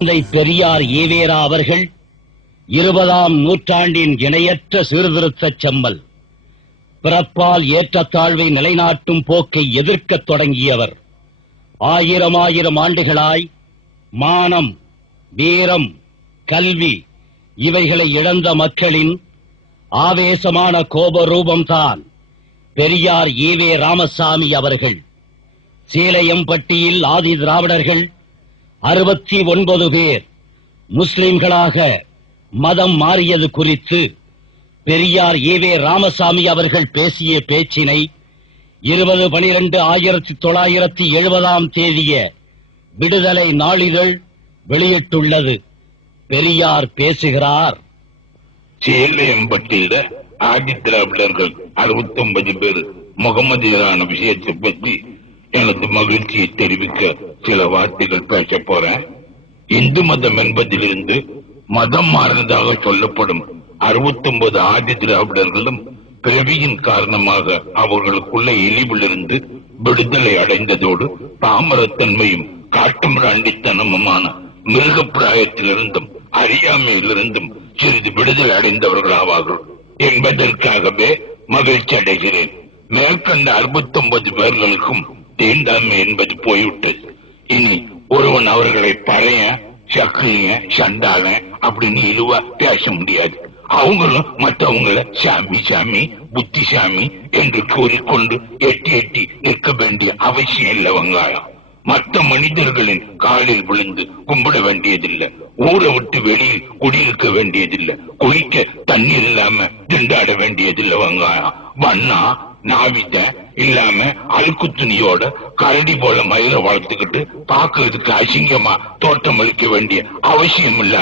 தந்தை பெரியார் ஈவேரா அவர்கள் 20ஆம் நூற்றாண்டின் இணையற்ற சீர்திருத்தச் செம்மல். பிறப்பால் ஏற்றத்தாழ்வை நிலைநாட்டும் போக்கை எதிர்க்கத் தொடங்கியவர். ஆயிரம் ஆண்டுகளாய் மானம், வீரம், கல்வி இவைகளை இழந்த மக்களின் ஆவேசமான கோப ரூபம்தான் பெரியார் ஈவே ராமசாமி அவர்கள். சீலையம்பட்டியில் ஆதி திராவிடர்கள் 69 பேர் முஸ்லிம்களாக மதம் மாறியது குறித்து பெரியார் ஈவே ராமசாமி அவர்கள் பேசிய பேச்சினை 20/12/1970 தேதிய விடுதலை நாளிதழ் வெளியிட்டுள்ளது. பெரியார் பேசுகிறார். சேலையம்பட்டியில ஆதி திராவிடர்கள் 69 பேர் முகமதியரான விஷயத்தை பற்றி எனது மகிழ்ச்சியை தெரிவிக்க சில வார்த்தைகள் பேச போறேன். இந்து மதம் என்பதிலிருந்து மதம் மாறினதாக சொல்லப்படும் 69 ஆதி திராவிடர்களும் பிறவியின் காரணமாக அவர்களுக்குள்ள இழிவிலிருந்து விடுதலை அடைந்ததோடு பாமரத்தன்மையும் காட்டுமிராண்டித்தனமுமான மிருகப்பிராயத்திலிருந்தும் அறியாமையிலிருந்தும் சிறிது விடுதலை அடைந்தவர்களாவார்கள் என்பதற்காகவே மகிழ்ச்சி அடைகிறேன். மேற்கண்ட 69 பேர்களுக்கும் தீண்டாமை என்பது போய்விட்டது. இனி ஒருவன் அவர்களை பறைய, சக்கிலிய, சண்டாளன் அப்படின்னு இழுவா பேச முடியாது. அவங்களும் மற்றவங்களை சாமி சாமி, புத்திசாமி என்று கூறிக்கொண்டு எட்டி எட்டி நிற்க வேண்டிய அவசியம் இல்லை. வெங்காயம் மற்ற மனிதர்களின் காலில் விழுந்து கும்பிட வேண்டியதில்லை. ஊரை விட்டு வெளியில் குடியிருக்க வேண்டியதில்லை. குளிக்க தண்ணீர் இல்லாம திண்டாட வேண்டியதில்லை. வெங்காயம் வண்ணா நாவித இல்லாம அழுக்கு துணியோட கரடி போல மயில வளர்த்துக்கிட்டு பாக்குறதுக்கு அசிங்கமா தோட்டம் அளிக்க வேண்டிய அவசியம் இல்ல.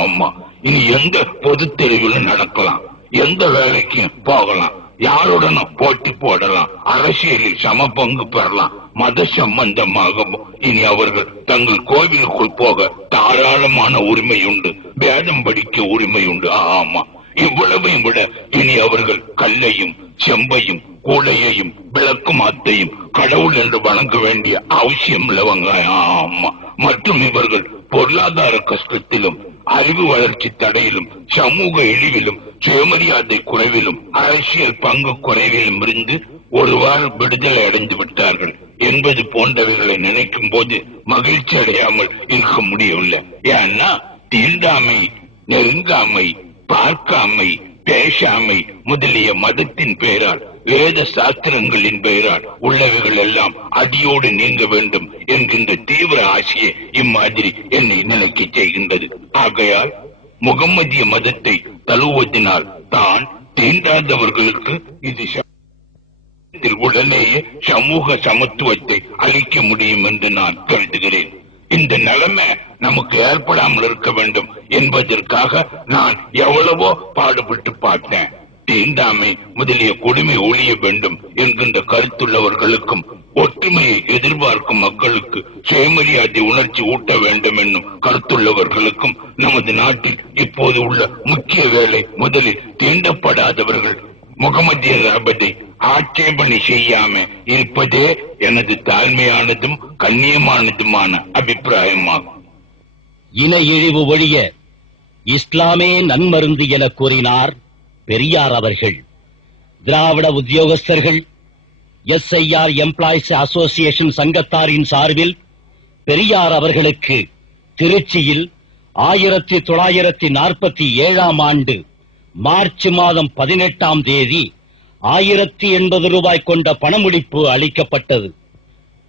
ஆமா, இனி எந்த பொது தெருவிலும் நடக்கலாம், எந்த வேலைக்கும் போகலாம், யாருடனும் போட்டி போடலாம், அரசியலில் சம பங்கு பெறலாம். மத சம்பந்தமாகவும் இனி அவர்கள் தங்கள் கோவிலுக்குள் போக தாராளமான உரிமை உண்டு. வேதம் படிக்க உரிமை உண்டு. ஆமா, இவ்வளவையும் விட இனி அவர்கள் கல்லையும் செம்பையும் கூடையையும் விளக்கும் அத்தையும் கடவுள் என்று வணங்க வேண்டிய அவசியம் இல்லவங்க. ஆமா, மற்றும் இவர்கள் பொருளாதார கஷ்டத்திலும் அறிவு வளர்ச்சி தடையிலும் சமூக இழிவிலும் சுயமரியாதை குறைவிலும் அரசியல் பங்கு குறைவிலும் இருந்து ஒருவாறு விடுதலை அடைந்து விட்டார்கள் என்பது போன்றவைகளை நினைக்கும் போது மகிழ்ச்சி அடையாமல் இருக்க முடியவில்லை. ஏன்னா தீண்டாமை, நெருங்காமை, பார்க்காமை, பேசாமை முதலிய மதத்தின் பெயரால், வேத சாஸ்திரங்களின் பெயரால் உள்ளவைகள் எல்லாம் அடியோடு நீங்க வேண்டும் என்கின்ற தீவிர ஆசையை இம்மாதிரி என்னை நினைக்க செய்கின்றது. ஆகையால் முகம்மதிய மதத்தை தழுவதினால் தான் தீண்டாதவர்களுக்கு இது உடனேயே சமூக சமத்துவத்தை அளிக்க முடியும் என்று நான் கருதுகிறேன். இந்த நிலைமை நமக்கு ஏற்படாமல் இருக்க வேண்டும் என்பதற்காக நான் எவ்வளவோ பாடுபட்டு பார்த்தேன். தீண்டாமை முதலிய கொடுமை ஒழிய வேண்டும் என்கின்ற கருத்துள்ளவர்களுக்கும் ஒற்றுமையை எதிர்பார்க்கும் மக்களுக்கு சுயமரியாதை உணர்ச்சி ஊட்ட வேண்டும் என்னும் கருத்துள்ளவர்களுக்கும் நமது நாட்டில் இப்போது உள்ள முக்கிய வேலை முதலில் தீண்டப்படாதவர்கள் முகமதிய ராபத்தை ஆட்சேபனை செய்யாம இருப்பதே எனது தாழ்மையானதும் கண்ணியமானதுமான அபிப்பிராயமாகும். இன இழிவு ஒழிய இஸ்லாமே நன்மருந்து என கூறினார் பெரியார் அவர்கள். திராவிட உத்தியோகஸ்தர்கள் SIR எம்ப்ளாய்ஸ் அசோசியேஷன் சங்கத்தாரின் சார்பில் பெரியார் அவர்களுக்கு திருச்சியில் 1947ஆம் ஆண்டு மார்ச் மாதம் 18ஆம் தேதி 1080 ரூபாய் கொண்ட பணமுடிப்பு அளிக்கப்பட்டது.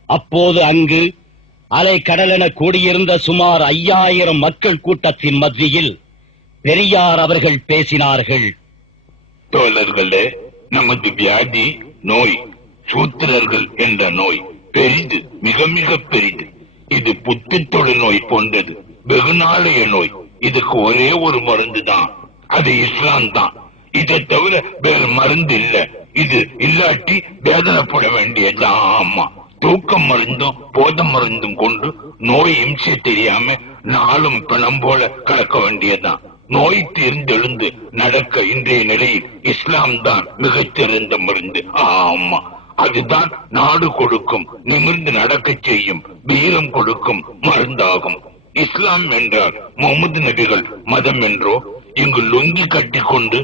அப்போது அங்கு அலை கடலென கூடியிருந்த சுமார் 5000 மக்கள் கூட்டத்தின் மத்தியில் பெரியார் அவர்கள் பேசினார்கள். தோழர்களே, நமது வியாதி நோய், சூத்திரர்கள் என்ற நோய் பெரிது, மிக மிக பெரிது. இது புத்தி தொழு நோய் போன்றது, வெகுநாளைய நோய். இதுக்கு ஒரே ஒரு மருந்து தான், அது இஸ்லாம் தான். இதை தவிர வேறு மருந்து இல்ல. இது இல்லாட்டி வேதனைப்பட வேண்டியதுதான். ஆமா, தூக்க மருந்தும் போத மருந்தும் கொண்டு நோய் இம்சை தெரியாம நாளும் பிணம் போல கலக்க வேண்டியதுதான். நோய் தீர்ந்தெழுந்து நடக்க இன்றைய நிலையில் இஸ்லாம் தான் மிகச்சிறந்த மருந்து. ஆமா, அதுதான் நாடு கொடுக்கும், நிமிர்ந்து நடக்க செய்யும், வீரம் கொடுக்கும் மருந்தாகும். இஸ்லாம் என்றால் முகமது நபிகள் மதம் என்றோ, இங்கு லுங்கி கட்டிக்கொண்டு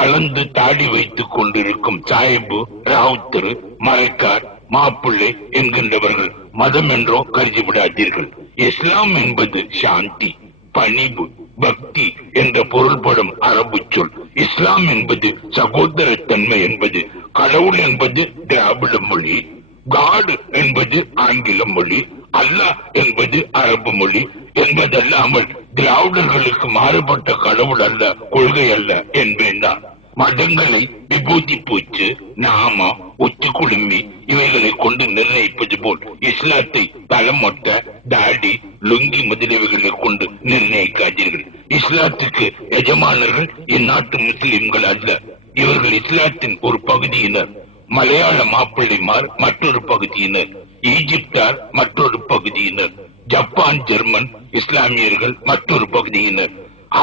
அளந்து தாடி வைத்துக் கொண்டிருக்கும் சாஹிபு, ராவுத்தரு, மரைக்கார், மாப்பிள்ளை என்கின்றவர்கள் மதம் என்றோ கருதிவிடாதீர்கள். இஸ்லாம் என்பது சாந்தி, பணிவு, பக்தி என்ற பொருள்படும் அரபு சொல். இஸ்லாம் என்பது சகோதரத்தன்மை என்பது, கடவுள் என்பது திராவிட மொழி, காட் என்பது ஆங்கில மொழி, அல்லாஹ் என்பது அரபு மொழி என்பதல்லாமல் திராவிடர்களுக்கு மாறுபட்ட கடவுள் அல்ல, கொள்கை அல்ல என்பேன் தான். மதங்களை விபூதி பூச்சு, நாம, ஒத்து குடுமி இவைகளை கொண்டு நிர்ணயிப்பது போல் இஸ்லாத்தை தலமொட்ட, தாடி, லுங்கி முதலியவைகளை கொண்டு நிர்ணயிக்காதீர்கள். இஸ்லாத்துக்கு எஜமானர்கள் இந்நாட்டு முஸ்லிம்கள் அல்ல, இவர்கள் இஸ்லாத்தின் ஒரு பகுதியினர். மலையாள மாப்பிள்ளைமார் மற்றொரு பகுதியினர், ஈஜிப்தார் மற்றொரு பகுதியினர், ஜப்பான், ஜெர்மன் இஸ்லாமியர்கள் மற்றொரு பகுதியினர்,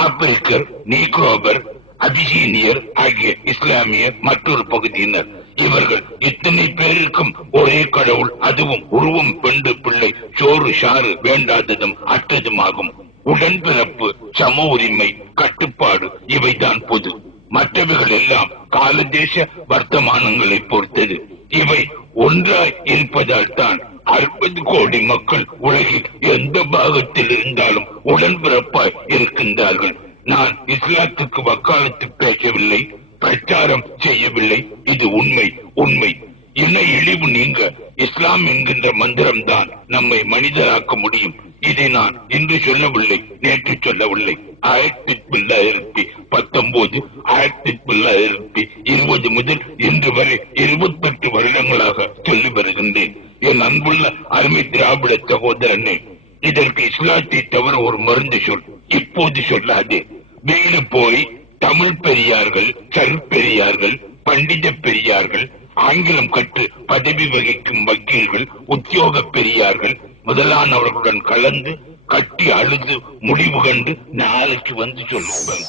ஆப்பிரிக்கர், நீக்ரோபர், அபிசீனியர் ஆகிய இஸ்லாமியர் மற்றொரு பகுதியினர். இவர்கள் இத்தனை பேருக்கும் ஒரே கடவுள், அதுவும் உருவம், பெண்டு, பிள்ளை, சோறு சாறு வேண்டாததும் அற்றதுமாகும். உடன்பிறப்பு, சம உரிமை, கட்டுப்பாடு இவைதான் பொது. மற்றவைகள் எல்லாம் காலதேச வர்த்தமானங்களை பொறுத்தது. இவை ஒன்றாய் இருப்பதால் தான் 60 கோடி மக்கள் உலகில் எந்த பாகத்தில் இருந்தாலும் உடன்பிறப்பாய் இருக்கின்றார்கள். நான் இஸ்லாத்துக்கு வக்காலத்து பேசவில்லை, பிரச்சாரம் செய்யவில்லை. இது உண்மை, உண்மை. இன இழிவு நீங்க இஸ்லாம் என்கின்ற மந்திரம் தான் நம்மை மனிதராக்க முடியும். இதை நான் இன்று சொல்லவில்லை, நேற்று சொல்லவில்லை. 1919, 1920 முதல் இன்று வரை 28 வருடங்களாக சொல்லி வருகின்றேன். என் அன்புள்ள அருமை திராவிட சகோதரனே, இதற்கு இஸ்லாத்தை தவிர ஒரு மருந்து சொல் இப்போது சொல்லாதே. வீடு போய் தமிழ் பெரியார்கள், சருப்பெரியார்கள், பண்டித பெரியார்கள், ஆங்கிலம் கற்று பதவி வகிக்கும் வக்கீல்கள், உத்தியோக பெரியார்கள் முதலானவர்களுடன் கலந்து கட்டி அழுது முடிவு கண்டு நாளைக்கு வந்து சொல்லுவாங்க.